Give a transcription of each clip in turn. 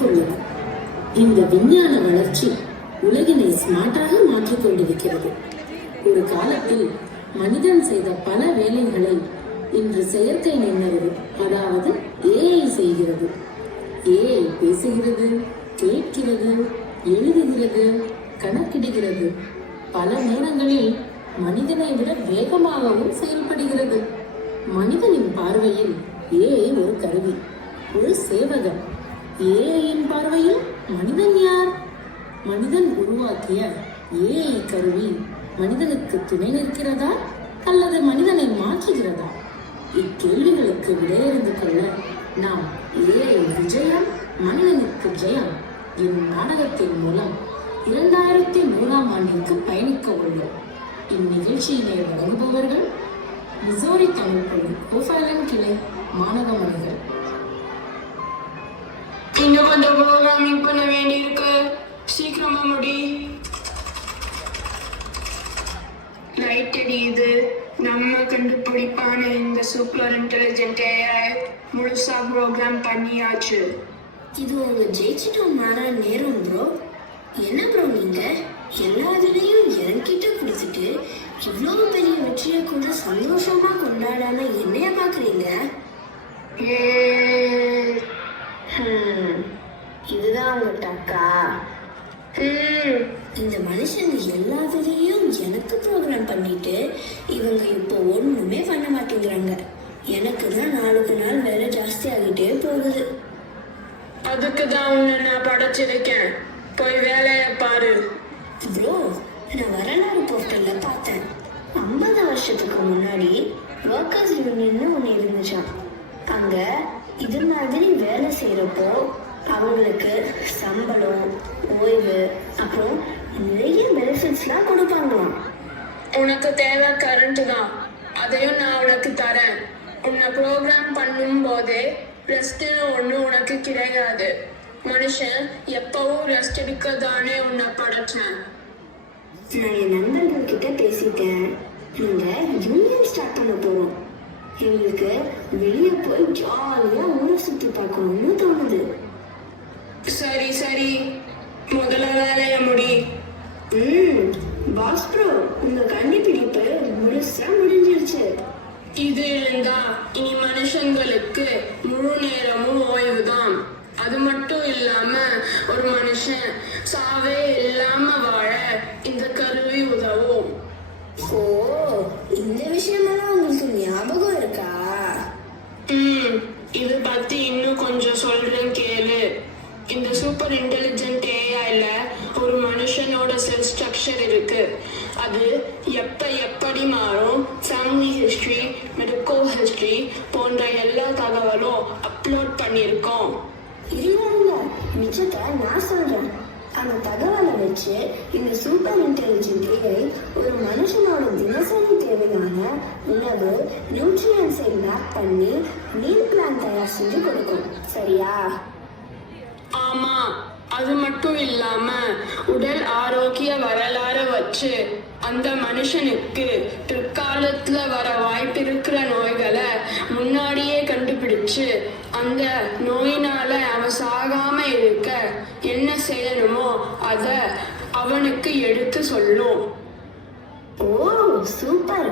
அடுத்துள்ளது. இந்த விஞ்ஞான வளர்ச்சி உலகினை ஸ்மார்ட்டாக மாற்றிக் கொண்டிருக்கிறது. ஒரு காலத்தில் மனிதன் செய்த பல வேலைகளை இன்று செயற்கை நுண்ணறிவு, அதாவது AI செய்கிறது. AI பேசுகிறது, கேட்கிறது, எழுதுகிறது, கணக்கிடுகிறது. பல நேரங்களில் மனிதனை விட வேகமாகவும் செயல்படுகிறது. மனிதனின் பார்வையில் AI ஒரு கருவி, ஒரு சேவகன். AI-யின் பார்வையில் மனிதன் யார்? மனிதன் உருவாக்கிய AI கருவி மனிதனுக்கு துணை நிற்கிறதா அல்லது மனிதனை மாற்றுகிறதா? இக்கேள்விகளுக்கு விடையறிந்து கொள்ள நாம் AI விஜயம் மனிதனுக்கு ஜெயம் என்னும் நாடகத்தின் மூலம் 2100ஆம் ஆண்டிற்கு பயணிக்க உள்ளோம். இந்நிகழ்ச்சியினை வழங்குபவர்கள் மிசோரி தமிழ் பள்ளி கோஃபைலன் கிளை மாணவமணிகள். இன்னும் கொஞ்சம் ப்ரோக்ராமிங் பண்ண வேண்டியிருக்கு, சீக்கிரமா முடி. லைட் அடியுது. நம்ம கண்டுபிடிப்பான இந்த சூப்பர் இன்டெலிஜென்ட் AI முழுசா ப்ரோக்ராம் பண்ணியாச்சு. இது உங்க ஜெயிச்சிட்டோமான நேரம் ப்ரோ. என்ன ப்ரோ நீங்க எல்லா இதுலையும் என்கிட்ட கொடுத்துட்டு இவ்வளவு பெரிய வெற்றியை கூட சந்தோஷமா கொண்டாடாம என்னைய பாக்குறீங்க? இதுதான் உங்க டக்கா. இந்த மனுஷங்க எல்லாத்துலயும் எனக்கு ப்ரோக்ராம் பண்ணிட்டு இவங்க இப்போ ஒண்ணுமே பண்ண மாட்டேங்கிறாங்க. எனக்கு தான் நாளுக்கு நாள் வேலை ஜாஸ்தி ஆகிட்டே போகுது. அதுக்கு தான் உன்னை நான் படைச்சிருக்கேன், போய் வேலையை பாரு. ப்ரோ, நான் வரலாறு போர்ட்டல்ல பார்த்தேன். 50 வருஷத்துக்கு முன்னாடி ஒர்க்கர்ஸ் யூனியன் ஒன்று இருந்துச்சான். அங்க இது மாதிரி வேலை செய்யறப்போ அவங்களுக்கு சம்பளம், ஓய்வு, அப்புறம் நிறைய பெனிஃபிட்ஸ்லாம் கொடுப்பாங்களாம். உனக்கு தேவை கரண்ட் தான், அதையும் நான் உனக்கு தரேன். உன்னை ப்ரோக்ராம் பண்ணும் போதே ரெஸ்ட்னு ஒன்று உனக்கு கிடையாது. மனுஷன் எப்பவும் ரெஸ்ட் எடுக்க தானே உன்னை படைச்சேன். நான் என் நண்பர்கள் கிட்ட பேசிட்டேன். நீங்க யூனியன் ஸ்டார்ட் பண்ண போறோம். எங்களுக்கு வெளியே போய் ஜாலியா ஊரை சுத்தி பார்க்கணும்னு தோணுது. சரி சரி, முதல்ல வேலைய முடி. பாஸ் ப்ரோ, உங்க கண்டுபிடிப்பு முழுசா முடிஞ்சிருச்சு. இது இருந்தா இனி மனுஷங்களுக்கு முழு நேரமும் ஓய்வு தான். அது மட்டும் இல்லாம ஒரு மனுஷன் சாவே இல்லாம வாழ இந்த கருவி உதவும். ஓ, இந்த விஷயமெல்லாம் உங்களுக்கு ஞாபகம் இருக்கா? இது பத்தி இன்னும் கொஞ்சம் சொல்றேன் கேளு. இந்த சூப்பர் இன்டெலிஜென்ட் AIல ஒரு மனுஷனோட செல் ஸ்ட்ரக்சர் இருக்கு. அது எப்படி மாறும், ஃபேமிலி ஹிஸ்டரி, மெடிக்கல் ஹிஸ்டரி போன்ற எல்லா தகவலும் அப்லோட் பண்ணியிருக்கோம். இல்ல, நிஜத்தை நான் சொல்றேன். அந்த தகவலை வச்சு இந்த சூப்பர் இன்டெலிஜென்ட் AI ஒரு மனுஷனோட தினசரி தேவையான உணவு, நியூட்ரியன்ஸை மேப் பண்ணி மீல் பிளான் தயார் செஞ்சு கொடுக்கும். சரியா? ஆமா, அது மட்டும் இல்லாம உடல் ஆரோக்கிய வரலாறு வச்சு அந்த மனுஷனுக்கு பிற்காலத்துல வர வாய்ப்பிருக்கிற நோய்களை முன்னாடியே கண்டுபிடிச்சு அந்த நோயினால அவன் சாகாம இருக்க என்ன செய்யணுமோ அத அவனுக்கு எடுத்து சொல்லும். ஓ சூப்பர்.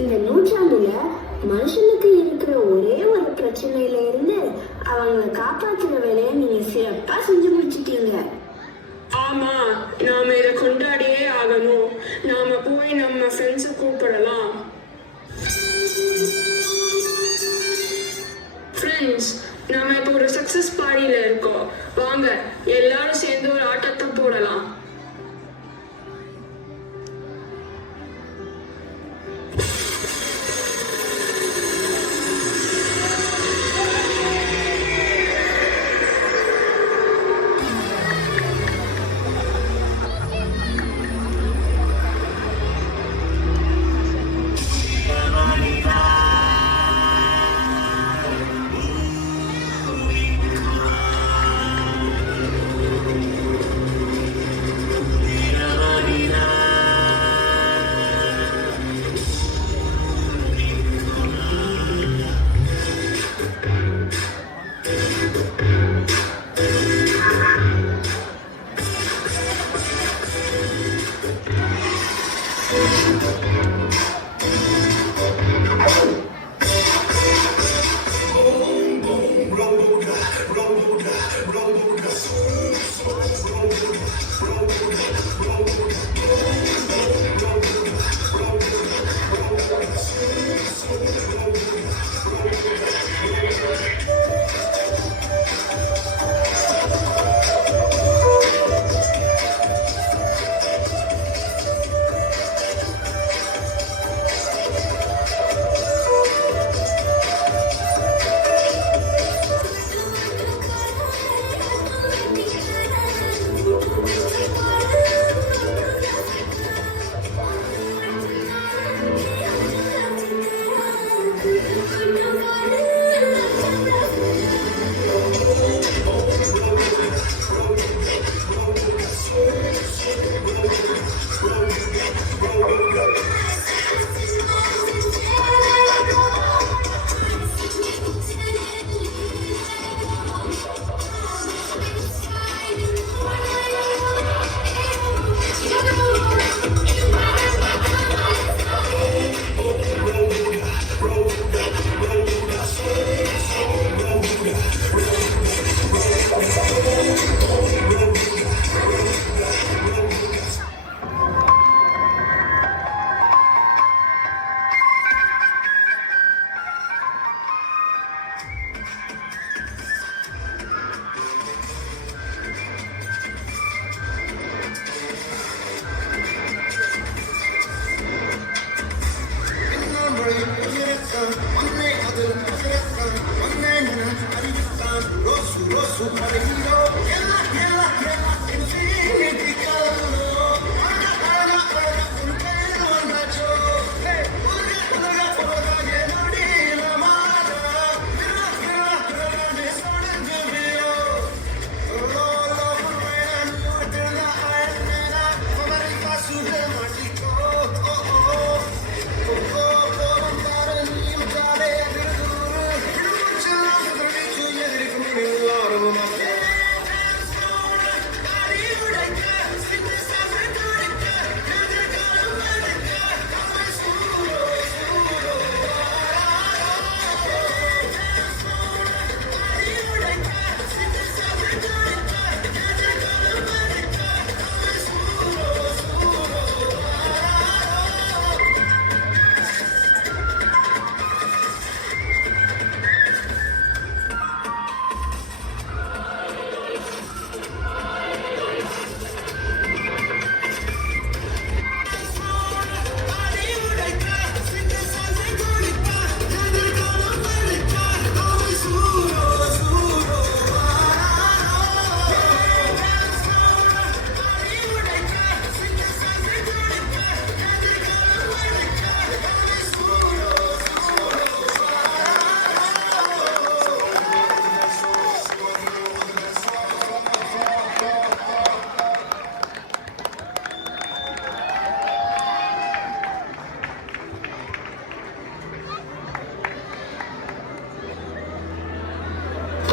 இந்த நூற்றாண்டுல மனுஷனுக்கு இருக்கிற ஒரே ஒரு பிரச்சனையில இருந்து அவங்களை காப்பாற்றுற வேலையை நீங்க சிறப்பா செஞ்சு முடிச்சிட்டீங்க. ஆமா, நாம இதை கொண்டாடியே ஆகணும். நாம போய் நம்ம ஃப்ரெண்ட்ஸை கூப்பிடலாம். ஃப்ரெண்ட்ஸ், நாம இப்போ ஒரு சக்சஸ் பார்ட்டியில இருக்கோம். வாங்க எல்லாரும் சேர்ந்து ஒரு ஆட்டத்தை போடலாம்.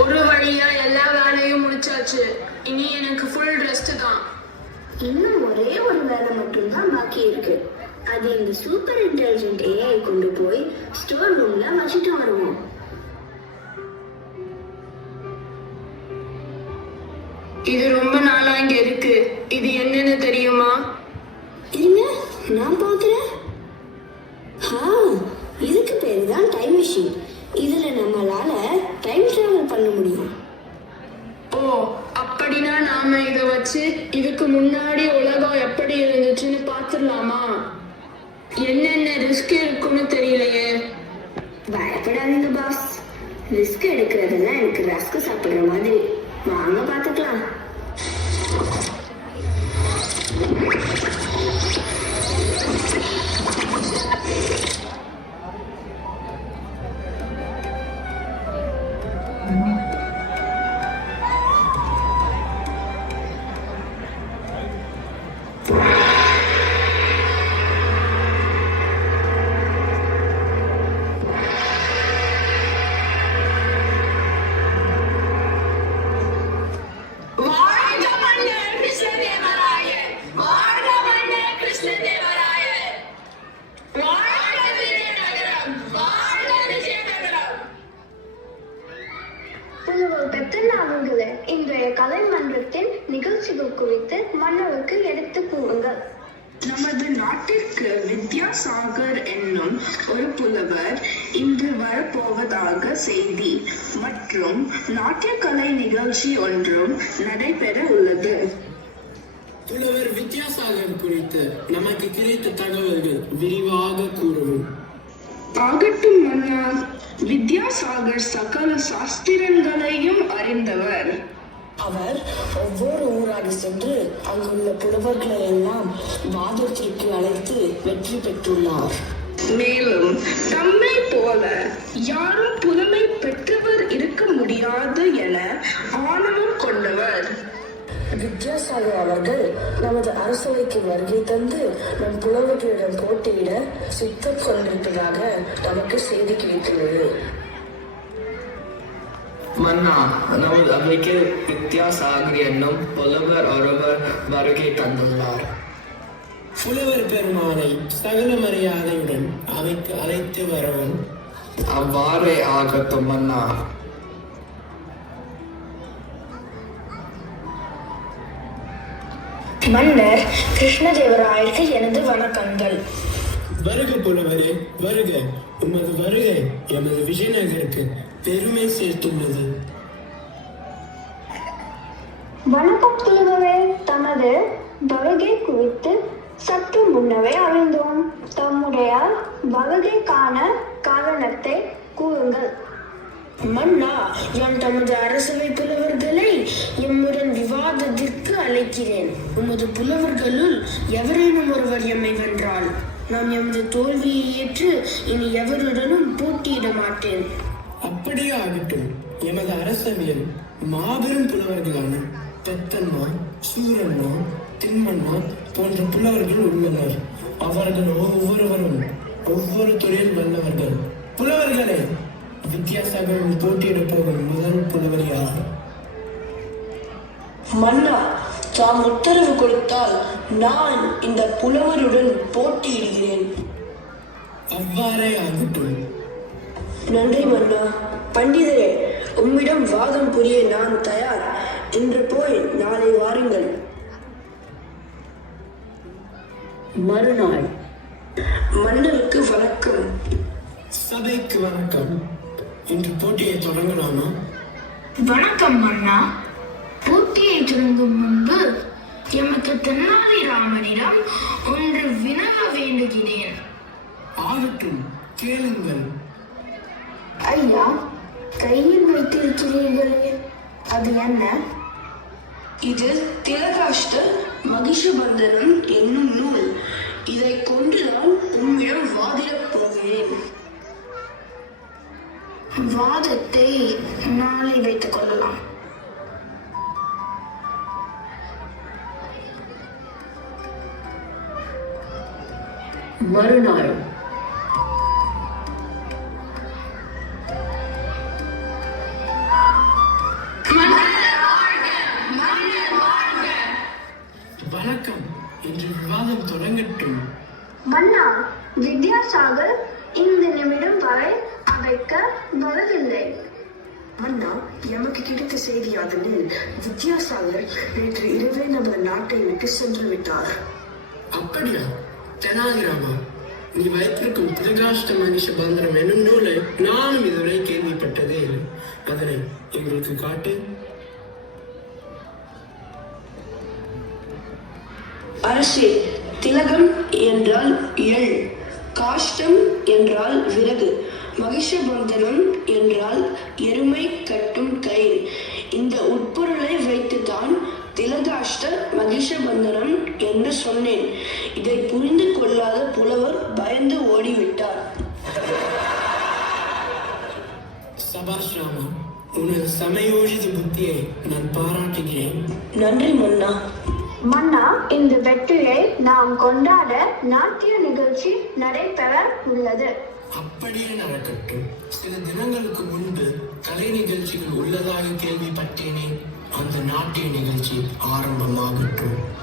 ஒரு வழியா எல்லா வேலையும் முடிச்சாச்சு. இனி எனக்கு ஃபுல் ரெஸ்ட் தான். இன்னும் ஒரே ஒரு வேலை மட்டும்தான் பாக்கி இருக்கு. அது இந்த சூப்பர் இன்டெலிஜென்ட் ஏஐ கொண்டு போய் ஸ்டோர் ரூம்ல வச்சுட்டு வருவோம். இது ரொம்ப நாளா இங்க இருக்கு. இது என்னன்னு தெரியுமா? இருங்க, நான் பாக்குறேன். இதுக்கு பேரு தான் டைம் மிஷின். இதுல நம்மளால டைம் டிராவல் பண்ண முடியும். ஓ, அப்படின்னா நாம இத வச்சு இதுக்கு முன்னாடி உலகம் எப்படி இருந்துச்சுன்னு பாத்துடலாமா? என்னென்ன ரிஸ்க் இருக்குன்னு தெரியலையே. பயப்படாதீங்க பாஸ், ரிஸ்க் எடுக்கிறதெல்லாம் எனக்கு ரஸ்க் சாப்பிடுற மாதிரி. வாங்க பாத்துக்கலாம். வா கலைமன்றத்தின் நிகழ்ச்சிகள் குறித்து மன்னருக்கு எடுத்து கூறுங்கள். நமது நாட்டிற்கு வித்யாசாகர் என்னும் ஒரு புலவர் இன்று வரப்போவதாக செய்தி மற்றும் நாட்டியக்கலை நிகழ்ச்சி ஒன்றும் நடைபெற உள்ளது. புலவர் வித்யாசாகர் குறித்து நமக்கு கிடைத்த தகவல்கள் விரிவாக கூறவும். ஆகட்டும் மன்னா. வித்யாசாகர் சகல சாஸ்திரங்களையும் அறிந்தவர். அவர் ஒவ்வொரு ஊராக சென்று அங்குள்ள புலவர்களை எல்லாம் வாதத்திற்கு அழைத்து வெற்றி பெற்றுள்ளார். மேலும் தம்மை போல யாரும் புலமை பெற்றவர் இருக்க முடியாது என ஆணவம் கொண்டவர். வித்யாசாகர் அவர்கள் நமது அரசவைக்கு வருகை தந்து நம் புலவர்களிடம் போட்டியிட சித்தம் கொண்டிருப்பதாக நமக்கு செய்தி கிடைத்துள்ளது. மன்னா, நமது அவைக்கு வித்யாசாகர் என்னும் புலவர் ஒருவர் வருகை தந்துள்ளார். புலவர் பெருமானை சகல மரியாதையுடன் அவைக்கு அழைத்து வரவும். அவ்வாறே ஆகட்டும் மன்னா. மன்னர் கிருஷ்ணதேவராயருக்கு எனது வணக்கங்கள். வருக புலவரே, வருக. உமது வருகை எமது விஜயநகருக்கு பெருமை சேர்த்துள்ளது. வணக்கம் புலவரே. தமது வருகை குறித்து சற்று முன்னவே அறிந்தோம். தம்முடைய வருகைக்கான காரணத்தை கூறுங்கள். மன்னா, நான் தமது அரசவை புலவர்களை எம்முடன் விவாதத்திற்கு அழைக்கிறேன். உமது புலவர்களுள் எவரேனும் ஒருவர் எம்மை வென்றால் நான் எமது தோல்வியை ஏற்று இனி எவருடனும் போட்டியிட மாட்டேன். அப்படியே ஆகட்டும். எமது அரசவையில் மாபெரும் புலவர்களான பெத்தன்மா, சூரன்மா, திம்மன்மா போன்ற புலவர்கள் உள்ளனர். அவர்கள் ஒவ்வொருவரும் ஒவ்வொரு துறையில் வல்லவர்கள். புலவர்களே, வித்யாசாகர் போட்டியிட போகும் முதல் புலவர் யார்? மன்னா, தாம் உத்தரவு கொடுத்தால் நான் இந்த புலவருடன் போட்டியிடுகிறேன். அவ்வாறே ஆகட்டும். நன்றி மன்னா. பண்டிதரே, உம்மிடம் வாதம் புரிய நான் தயார். இன்று போய் நாளை வாருங்கள். மறுநாள். மன்னருக்கு வணக்கம். சபைக்கு வணக்கம். இன்று போட்டியை தொடங்கலாமா? வணக்கம் மன்னா. போட்டியை தொடங்கும் முன்பு எமக்கு தென்னாலிராமனிடம் ஒன்று வினவ வேண்டுகிறேன். ஆகட்டும், கேளுங்கள். ஐயா, கையில் வைத்திருக்கிறீர்களே, அது என்ன? இது திலகாஷ்ட மகிஷபந்தனம் என்னும் நூல். இதை கொண்டுதான் உம்மிடம் வாதிடப் போகிறேன். வாதத்தை நாளை வைத்துக் கொள்ளலாம். மறுநாள். வணக்கம். இன்று விவாதம் தொடங்கட்டும். மன்னா, வித்யாசாகர் இந்த நிமிடம் வரை அவைக்க வரவில்லை. மன்னா, எமக்கு கிடைத்த செய்தியாதனில் வித்யாசாகர் நேற்று இரவே நமது நாட்டை விட்டு சென்று விட்டார். அப்படியா? தெனாலிராமா, நீ வைத்திருக்கும் திலகாஷ்ட மகிஷ பந்திரம் என்னும் நூலை நானும் இதுவரை கேள்விப்பட்டதே இல்லை. அதனை எங்களுக்கு காட்டு. அரசே, திலகம் என்றால் எள், காஷ்டம் என்றால் விறகு, மகிஷபந்தனம் என்றால் எருமை கட்டும் கயிறு. இந்த உட்பொருளை வைத்துதான் திலகாஷ்ட மகிஷபந்தனம் என்று சொன்னேன். இதை புரிந்து கொள்ளாத புலவர் பயந்து ஓடிவிட்டார். சபாஷ் ராமா, உனது சமயோஜித புத்தியை நான் பாராட்டுகிறேன். நன்றி மன்னா. மன்னா, இந்த வெற்றியை நாம் கொண்டாட நாட்டிய நிகழ்ச்சி நடைபெற உள்ளது. அப்படியே நடக்கட்டும். சில தினங்களுக்கு முன்பு கலை நிகழ்ச்சிகள் உள்ளதாக கேள்விப்பட்டேனே. அந்த நாட்டிய நிகழ்ச்சி ஆரம்பமாகட்டும்.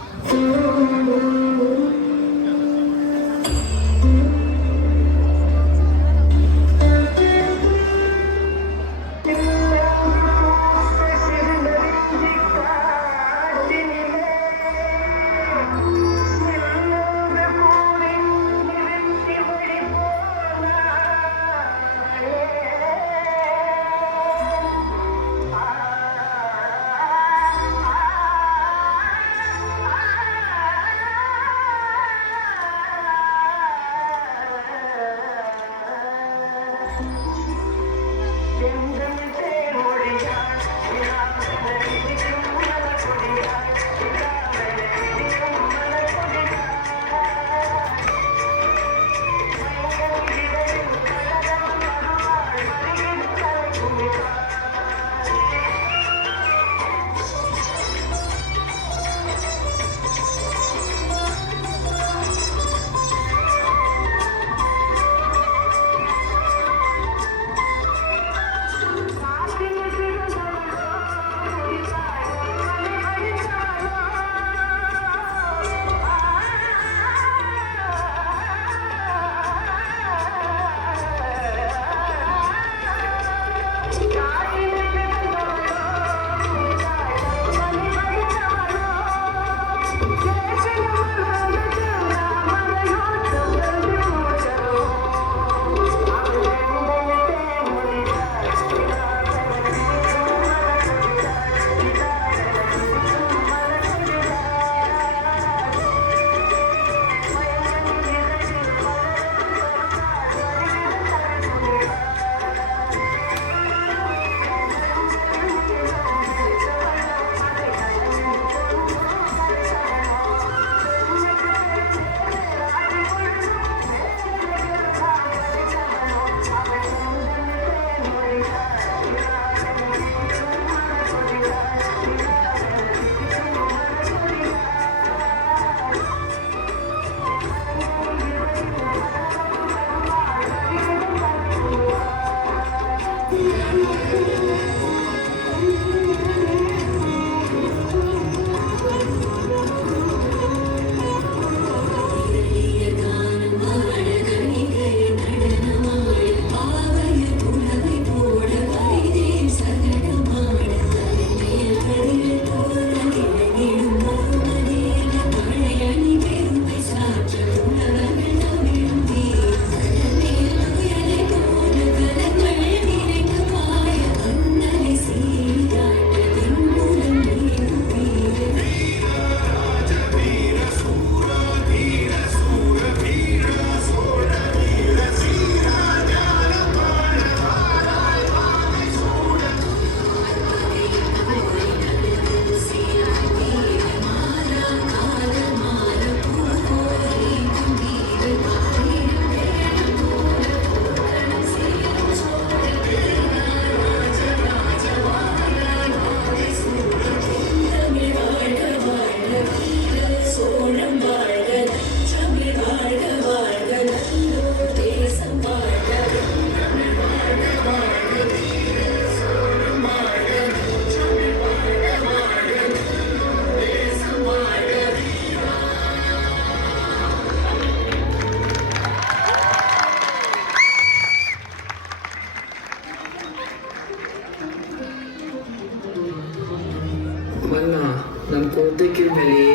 நம் கோட்டைக்கு வெளியே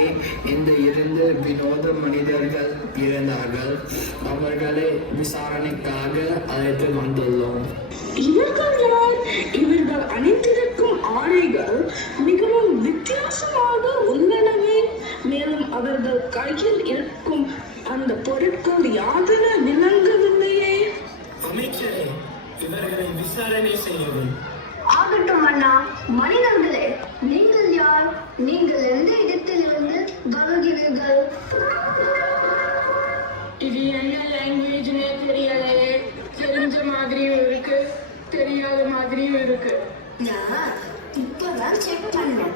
இந்த 2 வினோத மனிதர்கள் இருந்தார்கள். அவர்களை விசாரணைக்காக அழைத்து வந்துள்ளோம். இவர்கள் யார்? இவர்கள் அணிந்திருக்கும் ஆடைகள் மிகவும் வித்தியாசமாக உள்ளனவே. மேலும் அவர்கள் கையில் இருக்கும் அந்த பொருட்கள் யாதென விளங்கவில்லையே. அமைச்சரே, இவர்களை விசாரணை செய்யவும். ஆகட்டும் அண்ணா. மனிதர்களே, நீங்கள் யார்? நீங்கள் எந்த இடத்திலிருந்து வருகிறீர்கள்? இது என்ன லாங்குவேஜ்னே தெரியலையே. தெரிஞ்ச மாதிரியும் இருக்கு, தெரியாத மாதிரியும் இருக்கு. நான் இப்பதான் செக் பண்ணேன்.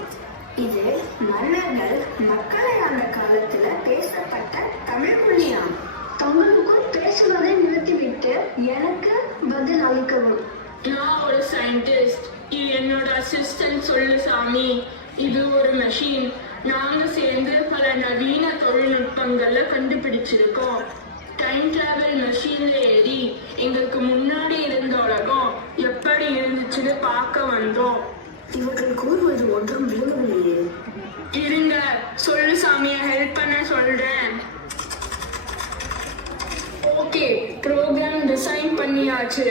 இது மன்னர்கள் மக்களை அந்த காலத்துல பேசப்பட்ட தமிழ் மொழியாம். தங்களுக்கும் பேசுவதை நிறுத்திவிட்டு எனக்கு பதில் அளிக்கவும். நான் ஒரு சயின்டிஸ்ட். இது என்னோட அசிஸ்டன்ட் சொல்லு சாமி. இது ஒரு மெஷின். நாங்க சேர்ந்து பல நவீன தொழில்நுட்பங்களை கண்டுபிடிச்சிருக்கோம். டைம் டிராவல் மெஷின்ல ஏறி எங்களுக்கு முன்னாடி இருந்த உலகம் எப்படி இருந்துச்சுன்னு பார்க்க வந்தோம். இவர்கள் கூறுவது ஒன்றும் விளங்கவில்லையே. இருங்க, சொல்லு சாமிய ஹெல்ப் பண்ண சொல்றேன். ஓகே, ப்ரோக்ராம் டிசைன் பண்ணியாச்சு.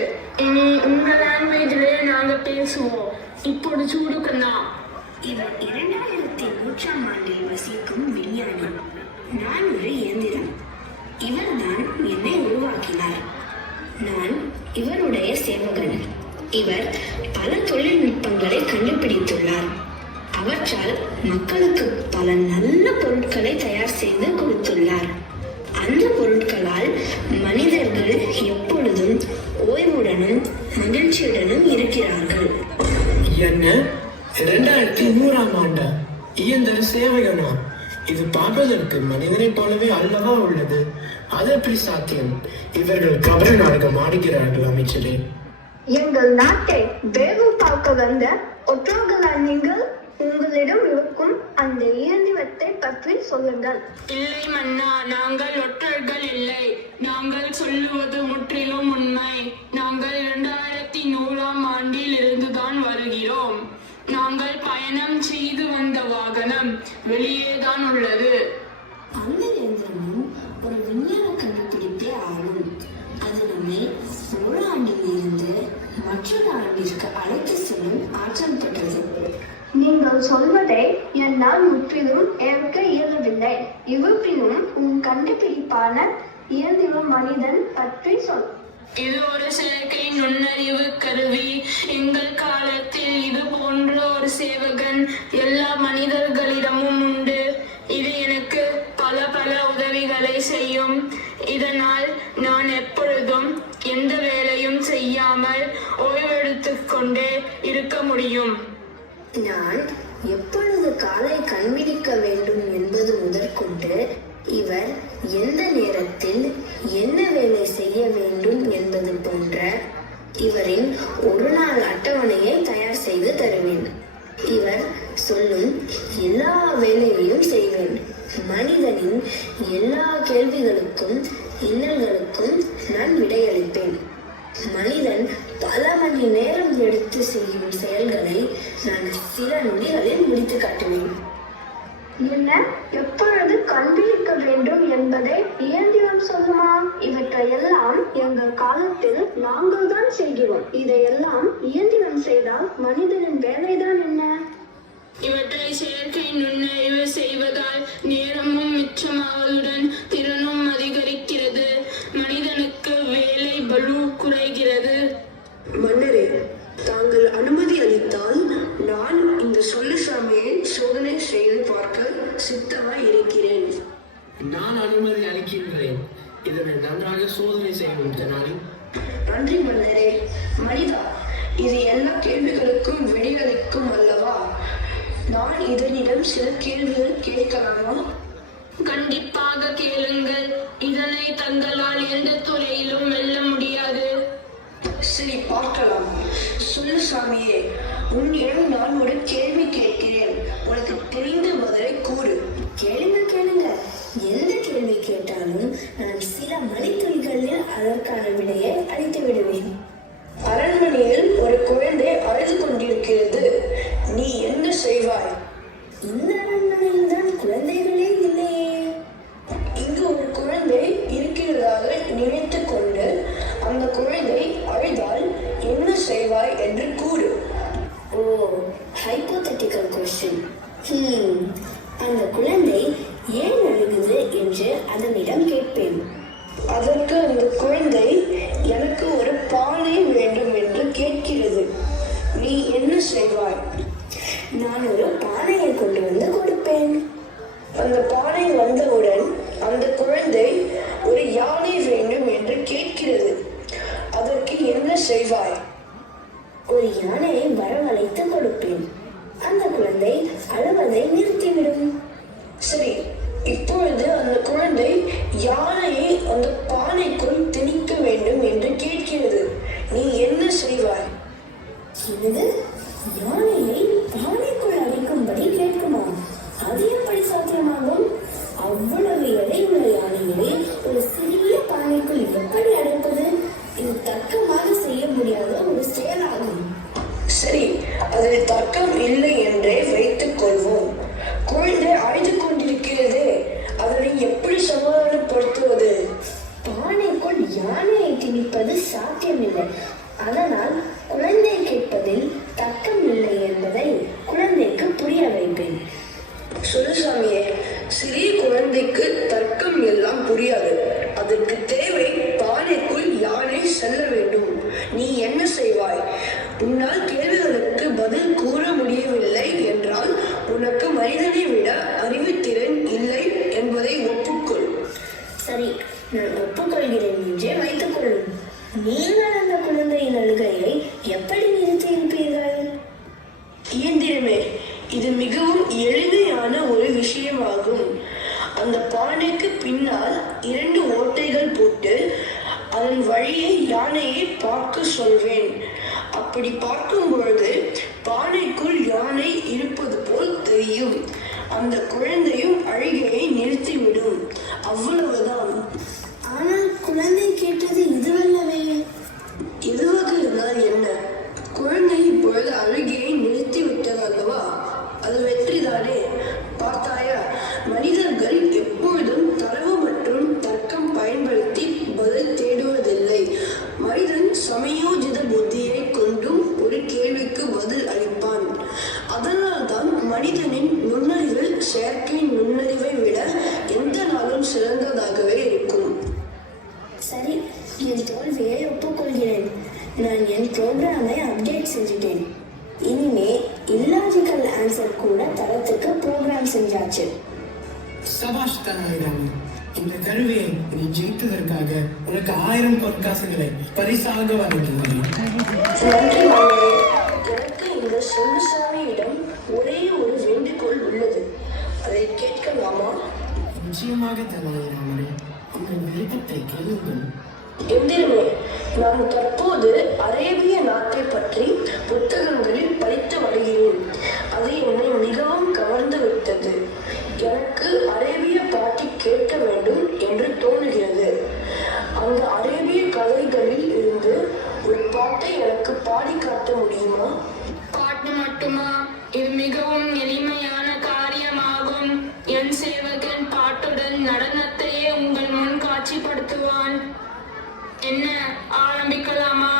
இனி உங்க லாங்குவேஜ்லயே நாங்க பேசுவோம். இப்போது சூடுக்கண்ணா. இவர் 2100ஆம் ஆண்டில் வசிக்கும் விஞ்ஞானி. நான் ஒரு இயந்திரம். இவர்தான் என்னை உருவாக்கினார். நான் இவருடைய சேவகன். இவர் பல தொழில்நுட்பங்களை கண்டுபிடித்துள்ளார். அவற்றால் மக்களுக்கு பல நல்ல பொருட்களை தயார் செய்து கொடுத்துள்ளார். அந்த பொருட்களால் மனிதர்கள் எப்பொழுதும் ஓய்வுடனும் மகிழ்ச்சியுடனும் இருக்கிறார்கள். என்ன 2100ஆம் ஆண்டா? இயந்திர சேவகனா? இது பார்ப்பதற்கு மனிதனைப் போலவே அல்லவா உள்ளது. அது எப்படி சாத்தியம்? இவர்கள் கபட நாடகம் ஆடுகிறார்கள் அமைச்சரே. எங்கள் நாட்டை வேவு பார்க்க வந்த ஒற்றர்களா நீங்கள்? உங்களிடம் இருக்கும் அந்த இயந்திரத்தை பற்றி சொல்லுங்கள். இல்லை மன்னா, நாங்கள் ஒற்றர்கள் இல்லை. நாங்கள் சொல்லுவது முற்றிலும் உண்மை. நாங்கள் 2100ஆம் ஆண்டில் இருந்துதான் வருகிறோம். நாங்கள் பயணம் செய்து வந்த வாகனம் வெளியேதான் உள்ளது. அந்த இயந்திரமும் ஒரு விஞ்ஞான கண்டுபிடிப்பே ஆகும். அது நம்மை ஒரு ஆண்டில் இருந்து மற்றொரு ஆண்டிற்கு அழைத்து செல்லும் ஆற்றல் பெற்றது. நீங்கள் சொல்வதை என்னால் முற்றிலும் ஏற்க இயலவில்லை. இருப்பினும் உன் கண்டுபிடிப்பான இயந்திர மனிதன் பற்றி சொல். இது ஒரு செயற்கை நுண்ணறிவு கருவி. எங்கள் காலத்தில் இது போன்ற ஒரு சேவகன் எல்லா மனிதர்களிடமும் உண்டு. இது எனக்கு பல உதவிகளை செய்யும். இதனால் நான் எப்பொழுதும் எந்த வேலையும் செய்யாமல் ஓய்வெடுத்துக் கொண்டே இருக்க முடியும். நான் எப்பொழுது காலை கண்பிடிக்க வேண்டும் என்பது முதற்கொண்டு இவர் எந்த நேரத்தில் என்ன வேலை செய்ய வேண்டும் என்பது போன்ற இவரின் ஒரு நாள் அட்டவணையை தயார் செய்து தருவேன். இவர் சொல்லும் எல்லா வேலையையும் செய்வேன். மனிதனின் எல்லா கேள்விகளுக்கும் இன்னல்களுக்கும் நான் விடையளிப்பேன். மனிதன் பல மணி நேரம் எடுத்து செய்யும் செயல்களை நான் சில நொடிகளில் முடித்து காட்டுவேன். என்ன எப்பொழுது கண்பிடிக்க வேண்டும் என்பதை இயந்திரம் சொல்லுமா? இவற்றையெல்லாம் எங்கள் காலத்தில் நாங்கள் தான் செய்கிறோம். இதையெல்லாம் இயந்திரம் செய்தால் மனிதனின் வேலைதான் என்ன? இவற்றை செயற்கை நுண்ணறிவு செய்வதால் நேரமும் மிச்சமாவதுடன் திறனும் அதிகரிக்கிறது. மனிதனுக்கு வேலை பளு குறைகிறது. மன்னரே, தாங்கள் அனுமதி அளித்தால் நான் இந்த சொல்லுசாமியை சோதனை செய்து பார்க்க சித்தமாய் இருக்கிறேன். நான் அனுமதி அளிக்கின்றேன். இதனை நன்றாக சோதனை செய்வோம் தெனாலி. நன்றி மன்னரே. மனிதா, இது எல்லா கேள்விகளுக்கும் விடையளிக்கும் அல்லவா? நான் இதனிடம் சில கேள்விகள் கேட்கலாமா? கண்டிப்பாக கேளுங்கள். இதனை தங்களால் எந்த துறையிலும் வெல்ல முடியாது. சரி, பார்க்கலாம். சொல்லு சாமியே, உன்னிடம் நான் ஒரு கேள்வி கேட்கிறேன். உனக்கு தெரிந்த பதிலை கூறு. கேளுங்க. எந்த கேள்வி கேட்டாலும் நான் சில மணித்துளிகளில் அதற்கான விடையை அளித்து விடுவேன். அரண்மனையில் ஒரு குழந்தை அழுது கொண்டிருக்கிறது. நீ என்ன செய்வாய்? இந்த குழந்தைகளே இல்லையே. இங்கு ஒரு குழந்தை இருக்கிறதாக நினைத்து கொண்டு அந்த குழந்தை அழுதால் என்ன செய்வாய் என்று கூறு. ஓ, ஹைப்போதெட்டிக்கல் கொஸ்டின். அந்த குழந்தை ஏன் அழுகுது என்று அதனிடம் கேட்பேன். அதற்கு அந்த குழந்தை எனக்கு ஒரு பானை வேண்டும் என்று கேட்கிறது. நீ என்ன செய்வாய்? நான் ஒரு பானையை கொண்டு வந்து கொடுப்பேன். அந்த பானை வந்தவுடன் அந்த குழந்தை ஒரு யானை வேண்டும் என்று கேட்கிறது. அதற்கு என்ன செய்வாய்? ஒரு யானையை வரவழைத்து கொடுப்பேன். அந்த குழந்தை அழுவதை நிறுத்திவிடும். சரி, இப்பொழுது அந்த குழந்தை யானையை அந்த பானைக்குள் திணிக்க வேண்டும் என்று கேட்கிறது. நீ என்ன செய்வாய்? என்னது, யானையை பானைக்குள் அடைக்கும்படி கேட்குமா? அது எப்படி சாத்தியமாகும்? அவ்வளவு எடையுள்ள யானையை ஒரு சிறிய பானைக்குள் எப்படி அடைப்பது? இது தர்க்கமாக செய்ய முடியாத ஒரு செயலாகும். சரி, அதில் தர்க்கம் இல்லை என்றே வைத்துக் கொள்வோம். குழந்தை அழுது கொண்டிருக்கிறது, அதனை எப்படி சமாதானப்படுத்துவது? பானைக்குள் யானையை திணிப்பது சாத்தியமில்லை. அதனால் குழந்தை கேட்பதில் தர்க்கம் இல்லை என்பதை குழந்தைக்கு புரிய வைப்பேன். சுலுசாமியே, சிறிய குழந்தைக்கு தர்க்கம் எல்லாம் புரியாது. அதற்கு தேவை பானைக்குள் யானை செல்ல வேண்டும். நீ என்ன செய்வாய்? உன்னால் கேள்விகளுக்கு பதில் கூற முடியவில்லை என்றால் உனக்கு மனிதனை விட அறிவுத்திறன் இல்லை என்பதை ஒப்புக்கொள். சரி, நான் ஒப்புக்கொள்கிறேன் என்றே வைத்துக் கொள்ளும். நீங்கள் அந்த குழந்தையின் அழுகையை எப்படி நிறுத்தியிருப்பீர்கள்? இயந்திரமே, இது மிகவும் எளிமையான ஒரு விஷயமாகும். அந்த பானைக்கு பின்னால் 2 ஓட்டைகள் போட்டு அதன் வழியை யானையை பார்க்க சொல்வேன். அப்படி பார்க்கும் பொழுது பானைக்குள் யானை இருப்பது போல் தெரியும். அந்த குழந்தையும் அழுகையை நிறுத்திவிடும். அவ்வளவுதான். ஆனால் குழந்தை கேட்டது இதுவல்லவே. இதுவாக இருந்தால் என்ன? குழந்தை இப்பொழுது அழுகையை நிறுத்தி விட்டதல்லவா? அது வெற்றிதானே. பார்த்தாயா, மனிதர்கள் எப்பொழுதும் தரவு மற்றும் தர்க்கம் பயன்படுத்தி பதில் தேடுவதில்லை. மனிதன் சமயோஜித புத்தியை கொண்டும் ஒரு கேள்விக்கு பதில் அளிப்பான். அதனால்தான் மனிதனின் நுண்ணறிவு செயற்கை நுண்ணறிவை விட எந்த நாளும் சிறந்ததாகவே இருக்கும். சரி, என் தோல்வியை ஒப்புக்கொள்கிறேன். நான் என் ப்ரோக்ராமை அப்டேட் செஞ்சுட்டேன். இனிமே இல்லாஜிக்கல் ஆன்சர் கூட தரத்துக்கு ப்ரோக்ராம் செஞ்சாச்சு. சபாஷ் தனாயிராமி, இந்த கருவியை நீ ஜெயித்ததற்காக உனக்கு 1000 பொற்காசுகளை பரிசாக வழங்குகிறேன். நன்றி மன்னரே. எனக்கு இந்த சொல்லுசாமியிடம் ஒரே ஒரு வேண்டுகோள் உள்ளது. அதை கேட்கலாமா? நிச்சயமாக தனாயிராமரே, உங்கள் விருப்பத்தை கேளுங்கள். எந்திரமே, நான் தற்போது அரேபிய நாட்டை பற்றி புத்தகங்களில் படித்து வருகிறேன். அது என்னை மிகவும் கவர்ந்து விட்டது. எனக்கு அரேபிய பாட்டு கேட்க வேண்டும் என்று தோணுகிறது. அந்த அரேபிய கதைகளில் இருந்து ஒரு பாட்டை எனக்கு பாடி காட்ட முடியுமா? பாட்டு மட்டுமா? இது மிகவும் எளிமையான காரியமாகும். என் சேவகன் பாட்டுடன் நடனத்தையே உங்கள் முன் காட்சிப்படுத்துவான். என்ன, ஆரம்பிக்கலாமா?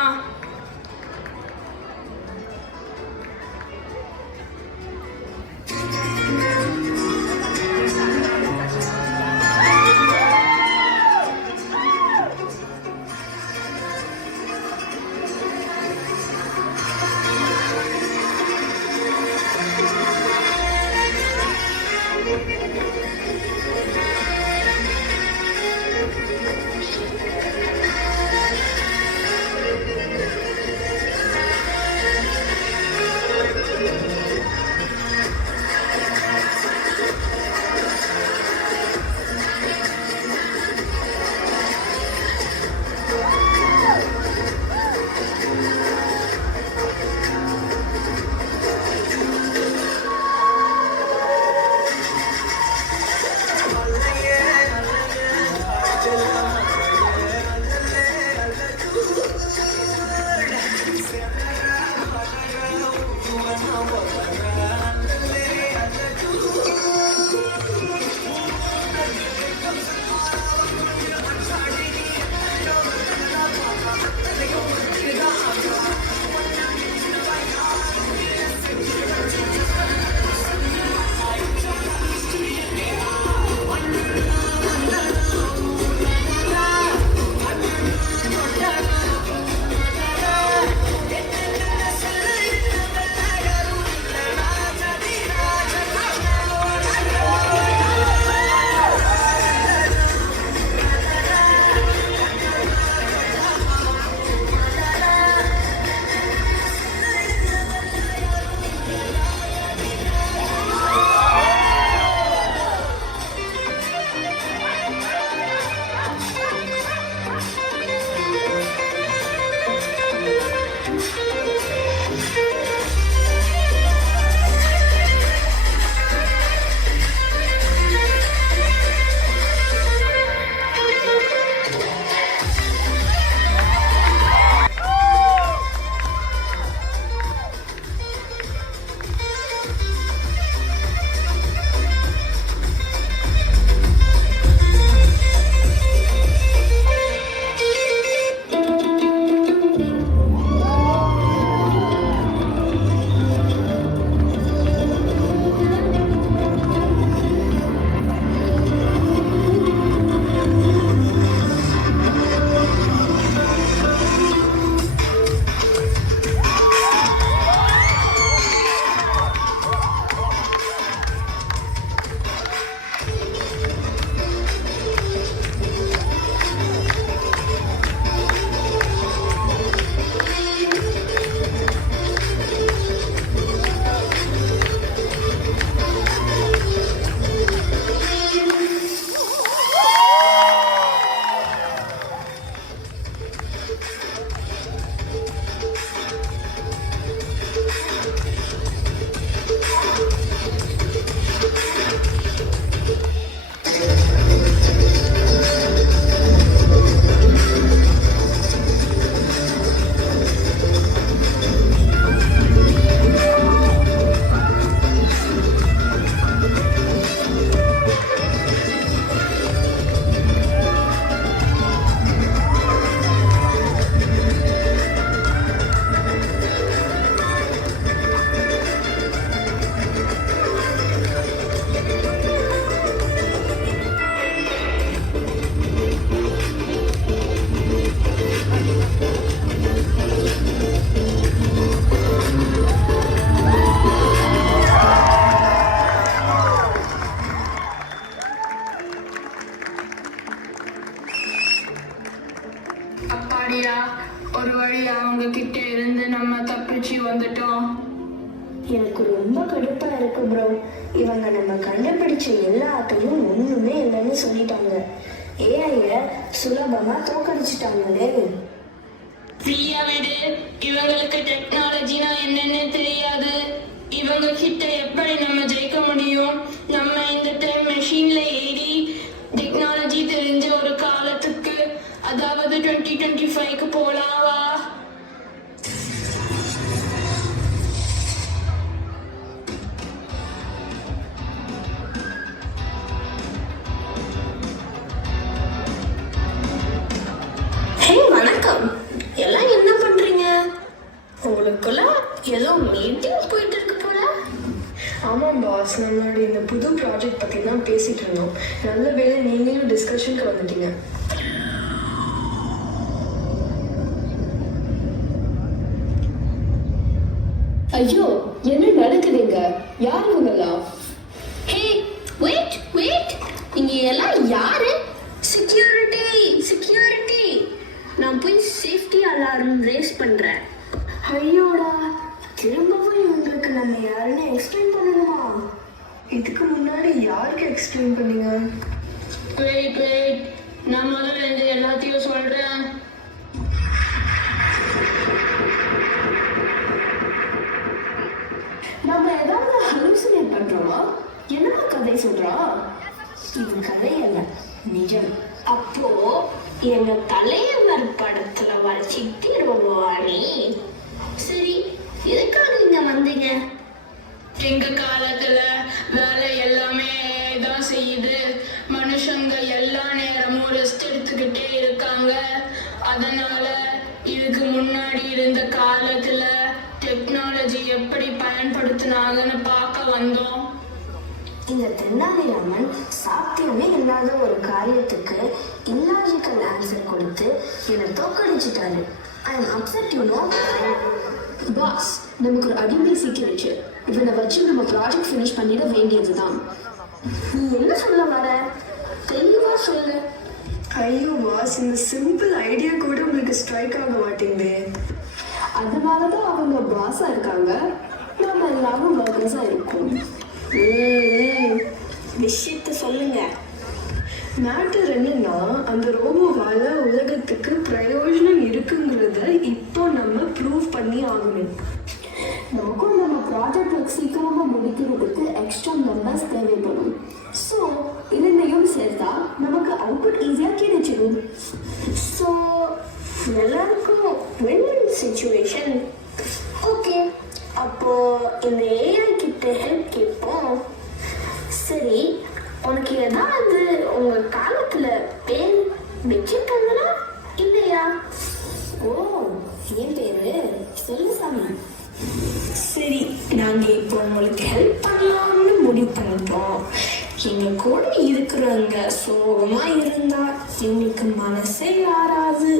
எனக்கு ரொம்ப கடுப்பா இருக்கு ப்ரோ. இவங்க நம்ம கண்டுபிடிச்ச எல்லாத்தையும் ஒண்ணுமே இல்லைன்னு சொல்லிட்டாங்க. ஏஐய சுலபமா தோக்கடிச்சிட்டாங்களே. ஃப்ரீயா விடு. இவங்களுக்கு டெக்னாலஜினா என்னன்னு தெரியாது. இவங்க கிட்ட எப்படி நம்ம ஜெயிக்க முடியும்? நம்ம இந்த டைம் மெஷின்ல ஏறி டெக்னாலஜி தெரிஞ்ச ஒரு காலத்துக்கு, அதாவது 2025க்கு போலாவா? ஹே வணக்கம், எல்லாம் என்ன பண்றீங்க? உங்களுக்குள்ள ஏதோ மீட்டிங் போயிட்டு இருக்கு போல. ஆமாம் பாஸ், நம்மளுடைய இந்த புது ப்ராஜெக்ட் பற்றி தான் பேசிகிட்டு இருந்தோம். நல்ல வேளை நீங்களும் டிஸ்கஷனுக்கு வந்துட்டீங்க. ஐயோ, என்ன நடக்குதுங்க? யார் இவங்கெல்லாம்? ஹே வெயிட் வெயிட், இங்க எல்லாம் யாரு? செக்யூரிட்டி செக்யூரிட்டி, நான் போய் சேஃப்டி அலாரம் ரேஸ் பண்றேன். ஐயோடா, திரும்பவும் இவங்களுக்கு நம்ம யாருன்னு எக்ஸ்பிளைன் பண்ணணுமா? இதுக்கு முன்னாடி யாருக்கு எக்ஸ்பிளைன் பண்ணீங்க? வெயிட், நான் முதல்ல இந்த எல்லாத்தையும் சொல்றேன். நம்ம ஏதாவது ஹலூசினேட் பண்றோமா? என்னமா கதை சொல்றா? இது கதை அல்ல, நிஜம். அப்போ எங்க தலைவர் படத்துல வச்சிட்டிருவா நீ? சரி, எதுக்காக இங்க வந்தீங்க? எங்க காலத்துல வேலை எல்லாமே தான் செய்யுது. மனுஷங்க எல்லா நேரமும் ரெஸ்ட் எடுத்துக்கிட்டே இருக்காங்க. அதனால இதுக்கு முன்னாடி இருந்த காலத்துல டெக்னாலஜி எப்படி பயன்படுத்தினாங்கன்னு பார்க்க வந்தோம். இந்த தென்னாலிராமன் சாத்தியமே இல்லாத ஒரு காரியத்துக்கு இல்லாஜிக்கல் ஆன்சர் கொடுத்து என்னை தோக்கடிச்சிட்டாரு. I am upset, you know. Boss, நமக்கு ஒரு அடிமை சிக்கிருச்சு. இவனை வச்சு நம்ம ப்ராஜெக்ட் ஃபினிஷ் பண்ணிட வேண்டியதுதான். நீ என்ன சொல்ல வர? தெளிவா சொல்லு. ஐயோ பாஸ், இந்த சிம்பிள் ஐடியா கூட உங்களுக்கு ஸ்ட்ரைக் ஆக மாட்டேங்குது. அதனாலதான் அவங்க பாஸா இருக்காங்க, நம்ம எல்லாரும் ஒர்க்கர்ஸா இருக்கோம். விஷயத்த சொல்லுங்க. மேட்டர் என்னன்னா, அந்த ரோபோவால உலகத்துக்கு பிரயோஜனம் இருக்குங்கிறத இப்போ நம்ம ப்ரூவ் பண்ணி ஆகணும். நமக்கும் நம்ம ப்ராஜெக்ட் ஒர்க் சீக்கிரமா முடிக்கிறதுக்கு எக்ஸ்ட்ரா மெம்பர்ஸ் தேவைப்படும். ஸோ இரண்டையும் சேர்த்தா நமக்கு அவுட்புட் ஈஸியாக கிடைச்சிடும். ஸோ எல்லாருக்கும் வின்-வின் சிச்சுவேஷன். ஓகே, அப்போ இந்த ஏஐ கிட்ட ஹெல்ப் கேட்போம். சரி, உனக்கு ஏதாவது உங்க காலத்துல பேர் வச்சிருக்காங்களா இல்லையா? ஓ, என் பேரு சொல்லு சாமி. சரி, நாங்க இப்போ உங்களுக்கு ஹெல்ப் பண்ணலாம்னு முடிவு பண்ணிட்டோம். எங்க கூட இருக்கிறவங்க சோகமா இருந்தா எங்களுக்கு மனசே ஆறாது.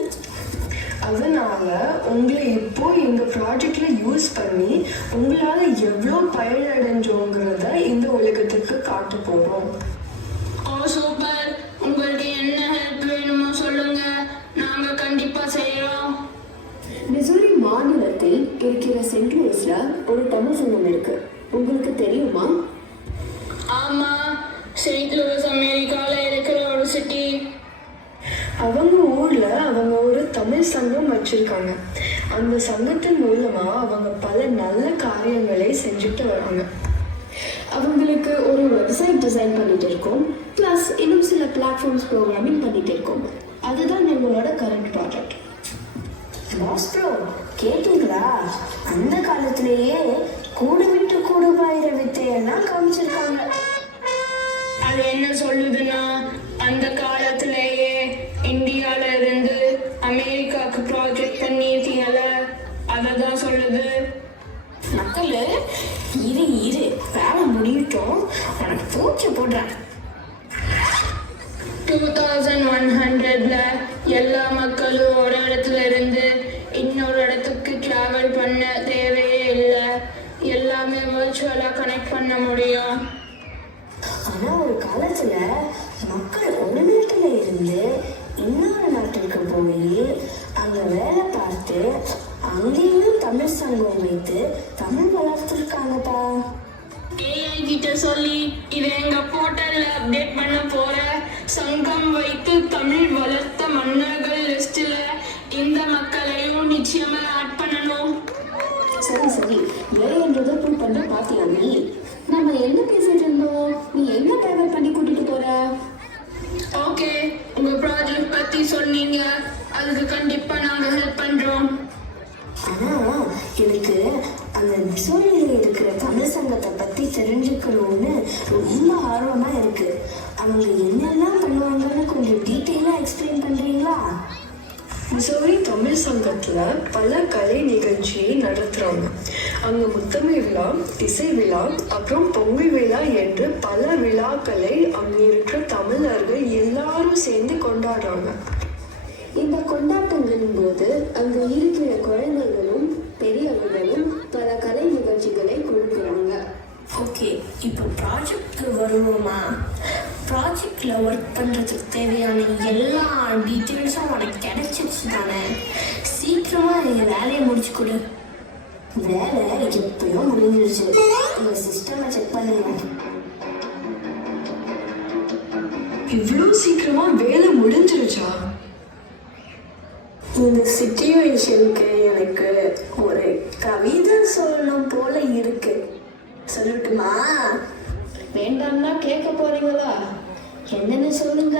அதனால உங்களை இப்போ எங்க ப்ராஜெக்ட்ல யூஸ் பண்ணி உங்களால எவ்வளோ பயனடைஞ்சோங்கிறத இந்த உலகத்துக்கு காட்ட போறோம். ஓ சூப்பர், உங்களுக்கு என்ன ஹெல்ப் வேணுமோ சொல்லுங்க, நாங்க கண்டிப்பா செய்யறோம். மிசோரி மாநிலத்தில் இருக்கிற சென்ட் லூயிஸ்ல ஒரு தமிழ் சங்கம் இருக்கு. உங்களுக்கு தெரியுமா? ஆமா, செயின்ட் லூயிஸ் அமெரிக்கால இருக்கிற ஒரு சிட்டி. அவங்க ஊர்ல அவங்க ஒரு தமிழ் சங்கம் வச்சிருக்காங்க. அந்த சங்கத்தின் மூலமா அவங்க பல நல்ல காரியங்களை செஞ்சுட்டு வராங்க. அவங்களுக்கு ஒரு வெப்சைட் டிசைன் பண்ணிட்டு இருக்கோம், ப்ளஸ் இன்னும் சில பிளாட்ஃபார்ம்ஸ் ப்ரோக்ராமிங் பண்ணிட்டு இருக்கோம். அதுதான் எங்களோட கரண்ட் ப்ராஜெக்ட். பாஸ் ப்ரோ, கேட்டீங்களா? அந்த காலத்திலேயே கூடு விட்டு கூடு பாயிர வித்தையெல்லாம் காமிச்சிருக்காங்க. அது என்ன சொல்லுதுன்னா, அந்த காலத்திலேயே இந்தியால இருந்து அமெரிக்காவுக்கு ப்ராஜெக்ட் பண்ணியிருக்கீங்கல்ல, அதை தான் சொல்லுது. மக்களே, இரு வேலை முடியட்டும், உனக்கு பூச்சி போடுறேன். 2100ல எல்லா மக்களும் ஒரு இடத்துல இருந்து இன்னொரு இடத்துக்கு டிராவல் பண்ண தேவையே இல்லை. எல்லாமே வர்ச்சுவலா கனெக்ட் பண்ண முடியும். ஆனா ஒரு காலத்துல மக்கள் ஒரு நாட்டுல இருந்து இன்னொரு நாட்டுக்கு போய் அங்க வேலை பார்த்து அங்கேயும் தமிழ் சங்கம் வைத்து தமிழ் வளர்த்துருக்காங்கப்பா. ஏஐ கிட்ட சொல்லி இதை எங்க போர்ட்டல்ல அப்டேட் பண்ண போற. சங்கம் வைத்து தமிழ் வளர்த்த மன்னர்கள் லிஸ்ட்ல இந்த மக்களையும் நிச்சயமா ஆட் பண்ணணும். சரி சரி, ஏன்றதை ப்ரூவ் பண்ண பாத்தியா நீ? நம்ம என்ன பேசிட்டு இருந்தோம்? நீ எங்க டிராவல் பண்ணி கூட்டிட்டு போற? ஓகே, உங்க ப்ராஜெக்ட் பத்தி சொன்னீங்க, அதுக்கு கண்டிப்பா நாங்க ஹெல்ப் பண்றோம். ஆனா எனக்கு அந்த மிசோரியில இருக்கிற தமிழ் சங்கத்தை பத்தி தெரிஞ்சுக்கணும்னு ரொம்ப ஆர்வமா இருக்கு. அவங்க என்னெல்லாம் பண்ணுவாங்கன்னு கொஞ்சம் டீட்டெயிலா எக்ஸ்பிளைன் பண்றீங்களா? மிசோரி தமிழ் சங்கத்துல பல கலை நிகழ்ச்சியை நடத்துறாங்க. அங்க முத்தமை விழா, இசை விழா, அப்புறம் பொங்கல் விழா என்று பல விழாக்களை அங்க இருக்கிற தமிழர்கள் எல்லாரும் சேர்ந்து கொண்டாடுறாங்க. இந்த கொண்டாட்டங்களின் போது அங்க இருக்கிற குழந்தைகளும் பெரியவர்களும் பல கலை நிகழ்ச்சிகளை கொடுக்குறாங்க. ஓகே, இப்போ ப்ராஜெக்ட்க்கு வருவோமா? ப்ராஜெக்ட்ல ஒர்க் பண்றதுக்கு தேவையான எல்லா டீட்டெயில்ஸும் உனக்கு கிடைச்சிருச்சு தானே? சீக்கிரமா எங்க வேலையை முடிச்சு கொடு. வேலை எப்பயோ முடிஞ்சிருச்சு. உங்க சிஸ்டமை செக் பண்ணுங்க. இவ்வளோ சீக்கிரமா வேலை முடிஞ்சிருச்சா? இந்த சிச்சுவேஷனுக்கு எனக்கு ஒரு கவிதை சொல்லணும் போல இருக்கு. சொல்லட்டுமா? வேண்டாம்னா கேட்க போறீங்களா? என்னன்னு சொல்லுங்க.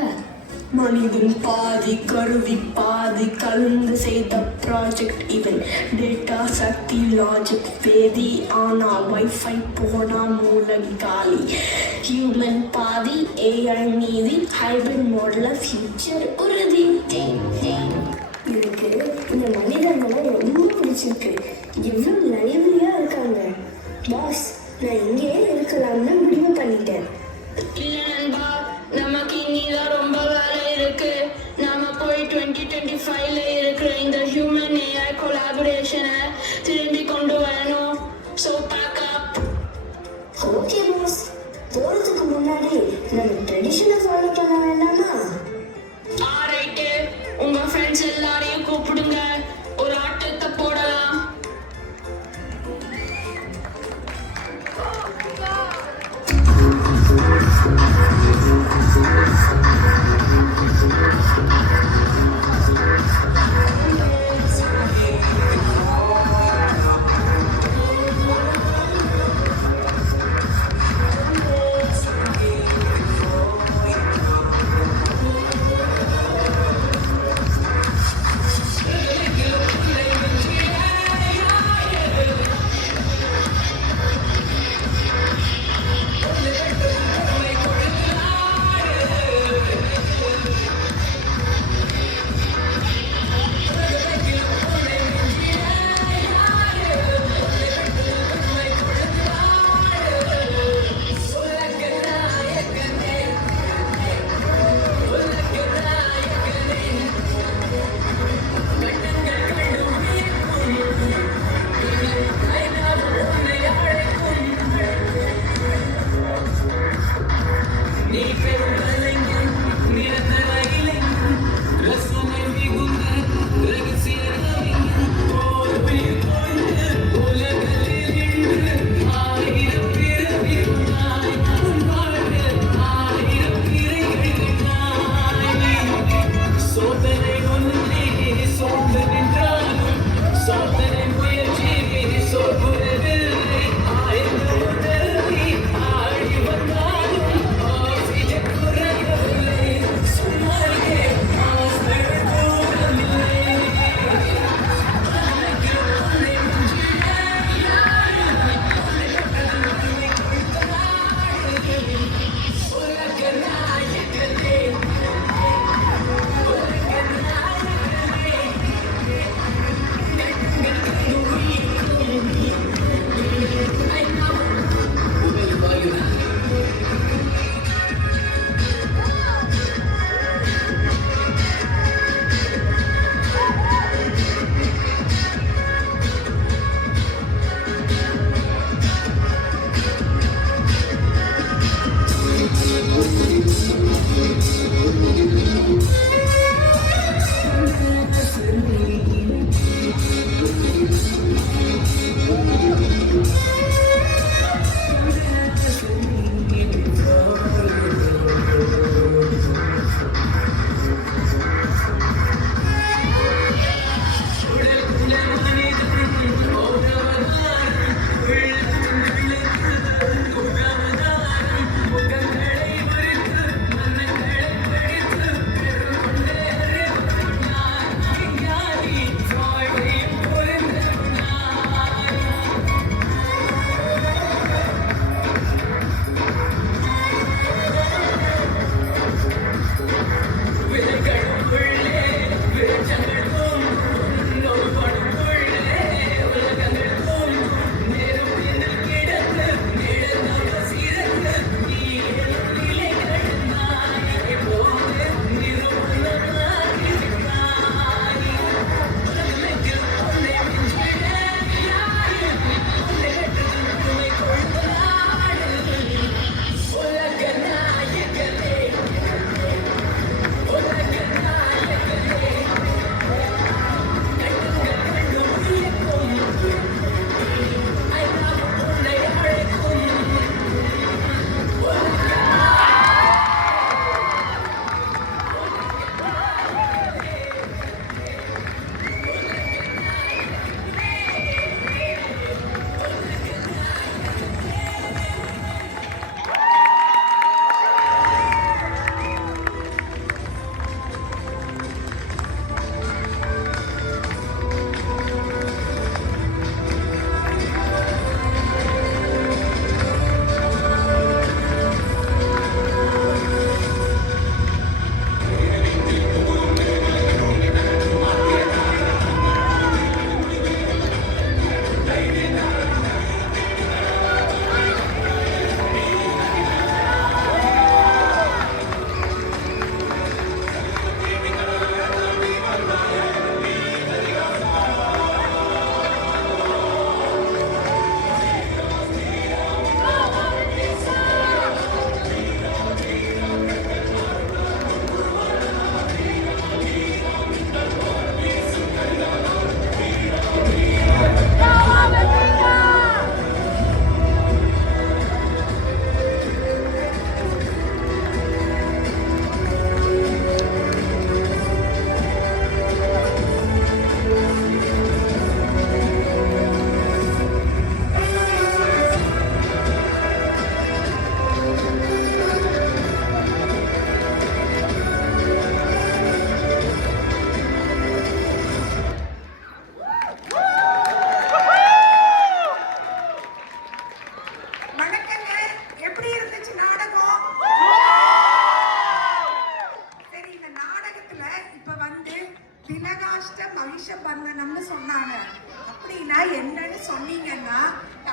மனிதன் பாதி கருவி பாதி கலந்து செய்த ப்ராஜெக்ட் இவன். டேட்டா சக்தி லாஜிக் வேதி, ஆனா வைஃபை போனா மூலம் காலி. ஹியூமன் பாதி ஏஐ மீதி ஹைபிரிட் மாடல ஃபியூச்சர் உறுதி. எனக்கு இந்த மனிதர்களை ரொம்ப பிடிச்சிருக்கு. எவ்வளவு லைவ்லியா இருக்காங்க. பாஸ், நான் இங்கேயே இருக்கலாம்னு முடிவு பண்ணிட்டேன். இல்ல நண்பா, நமக்கு இனிதான் ரொம்ப வேலை இருக்கு. நாம போய் 2025ல இருக்கிற இந்த ஹியூமன் ஏஐ கொலாபரேஷனை திரும்பி கொண்டு வரணும். ஸோ பேக் அப். ஓகே பாஸ், போறதுக்கு முன்னாடி நம்ம ட்ரெடிஷனை ஃபாலோ பண்ண வேண்டாமா? ரைட்டு, உங்க ஃப்ரெண்ட்ஸ் எல்லாரையும் கூப்பிடுங்க, ஒரு ஆட்டத்தை போடலாம்.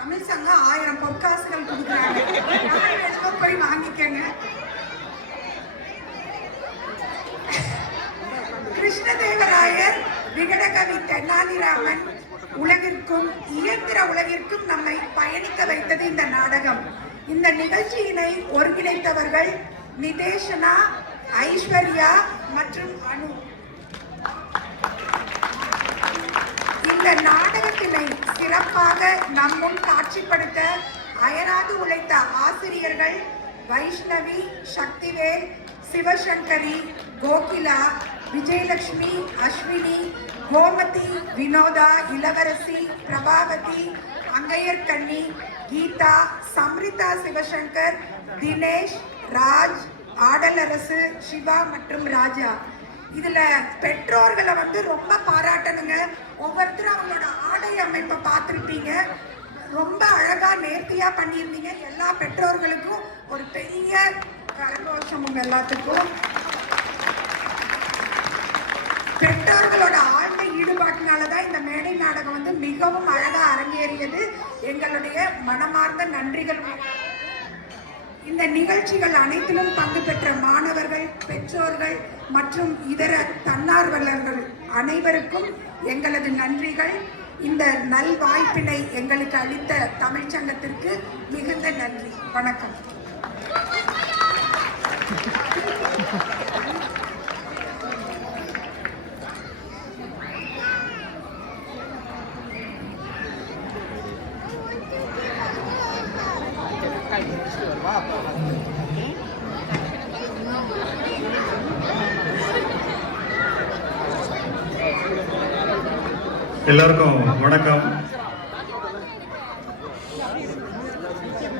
தமிழ் சங்கம் 1000 பொற்காசுகள் கொடுக்குறாங்க. வேணுமோ போய் வாங்கிக்கங்க. கிருஷ்ணதேவராயர், விகடகவி தென்னாலிராமன் உலகிற்கும் இயந்திர உலகிற்கும் நம்மை பயணிக்க வைத்தது இந்த நாடகம். இந்த நிகழ்ச்சியினை ஒருங்கிணைத்தவர்கள் நிதேஷனா, ஐஸ்வர்யா மற்றும் அனு. இந்த நாடகத்தினை சிறப்பாக நம்முன் காட்சிப்படுத்த அயராது உழைத்த ஆசிரியர்கள் வைஷ்ணவி, சக்திவேல், சிவசங்கரி, கோகிலா, விஜயலட்சுமி, அஸ்வினி, கோமதி, வினோதா, இளவரசி, பிரபாவதி, அங்கையர்கண்ணி, கீதா, சம்ரிதா சிவசங்கர், தினேஷ், ராஜ், ஆடலரசு, சிவா மற்றும் ராஜா. இதுல பெற்றோர்களை ரொம்ப பாராட்டணுங்க. ஒவ்வொருத்தரும் அவங்களோட ஆடை அமைப்பை பார்த்துருப்பீங்க. ரொம்ப அழகா நேர்த்தியா பண்ணியிருந்தீங்க. எல்லா பெற்றோர்களுக்கும் ஒரு பெரிய கரகோஷம் உங்க எல்லாத்துக்கும். பெற்றோர்களோட ஆழ்ந்த ஈடுபாட்டினாலதான் இந்த மேடை நாடகம் மிகவும் அழகா அரங்கேறியது. எங்களுடைய மனமார்ந்த நன்றிகள். இந்த நிகழ்ச்சிகள் அனைத்திலும் பங்கு பெற்ற மாணவர்கள், பெற்றோர்கள் மற்றும் இதர தன்னார்வலர்கள் அனைவருக்கும் எங்களது நன்றிகள். இந்த நல்வாய்ப்பினை எங்களுக்கு அளித்த தமிழ்ச்சங்கத்திற்கு மிகுந்த நன்றி. வணக்கம். எல்லாருக்கும் வணக்கம்.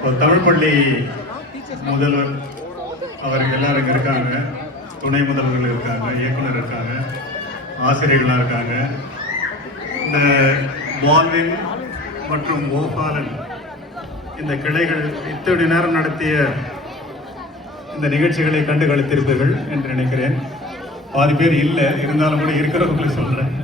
ஒரு தமிழ் பள்ளி முதல்வர் அவர்கள் எல்லாரும் இங்கே இருக்காங்க, துணை முதல்வர்கள் இருக்காங்க, இயக்குனர் இருக்காங்க, ஆசிரியர்களாக இருக்காங்க. இந்த பால்வின் மற்றும் கோபாலன் இந்த கிளைகள் இத்தனை நேரம் நடத்திய இந்த நிகழ்ச்சிகளை கண்டு களித்திருப்பீர்கள் என்று நினைக்கிறேன். பாதி பேர் இல்லை, இருந்தாலும் கூட இருக்கிறவங்களை சொல்கிறேன்.